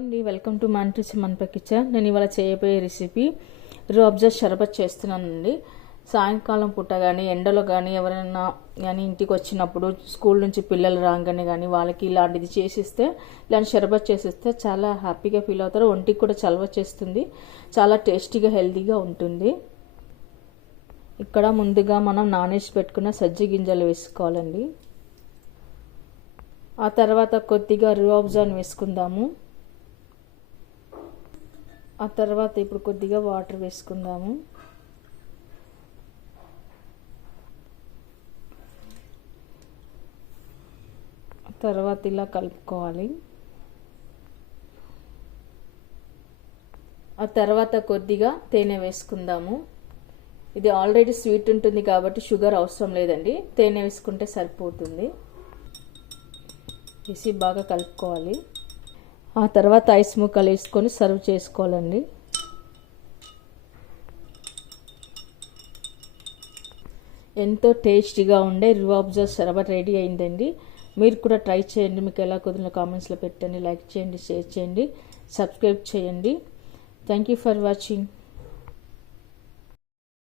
అండి, welcome to మన kitchen. నేను ఇవాళ చేయబోయే రెసిపీ రూఅబ్జా షర్బత్ చేస్తున్నానండి. సాయంకాలం పూట కానీ ఎండలో కానీ ఎవరైనా కానీ ఇంటికి వచ్చినప్పుడు స్కూల్ నుంచి పిల్లలు రాగానే కానీ వాళ్ళకి ఇలాంటిది చేసిస్తే, ఇలాంటి షర్బత్ చేసిస్తే చాలా హ్యాపీగా ఫీల్ అవుతారు. ఒంటికి కూడా చలవ చేస్తుంది, చాలా టేస్టీగా హెల్తీగా ఉంటుంది. ఇక్కడ ముందుగా మనం నానేసి పెట్టుకున్న సజ్జి గింజలు వేసుకోవాలండి. ఆ తర్వాత కొద్దిగా రూఅబ్జాను వేసుకుందాము. ఆ తర్వాత ఇప్పుడు కొద్దిగా వాటర్ వేసుకుందాము. తర్వాత ఇలా కలుపుకోవాలి. ఆ తర్వాత కొద్దిగా తేనె వేసుకుందాము. ఇది ఆల్రెడీ స్వీట్ ఉంటుంది కాబట్టి షుగర్ అవసరం లేదండి, తేనె వేసుకుంటే సరిపోతుంది. వేసి బాగా కలుపుకోవాలి. ఆ తర్వాత ఐస్ ముక్కలు వేసుకొని సర్వ్ చేసుకోవాలండి. ఎంతో టేస్టీగా ఉండే రూఅబ్జా షర్బత్ రెడీ అయిందండి. మీరు కూడా ట్రై చేయండి. మీకు ఎలా కుదిరిన కామెంట్స్లో పెట్టండి. లైక్ చేయండి, షేర్ చేయండి, సబ్స్క్రైబ్ చేయండి. Thank you for watching.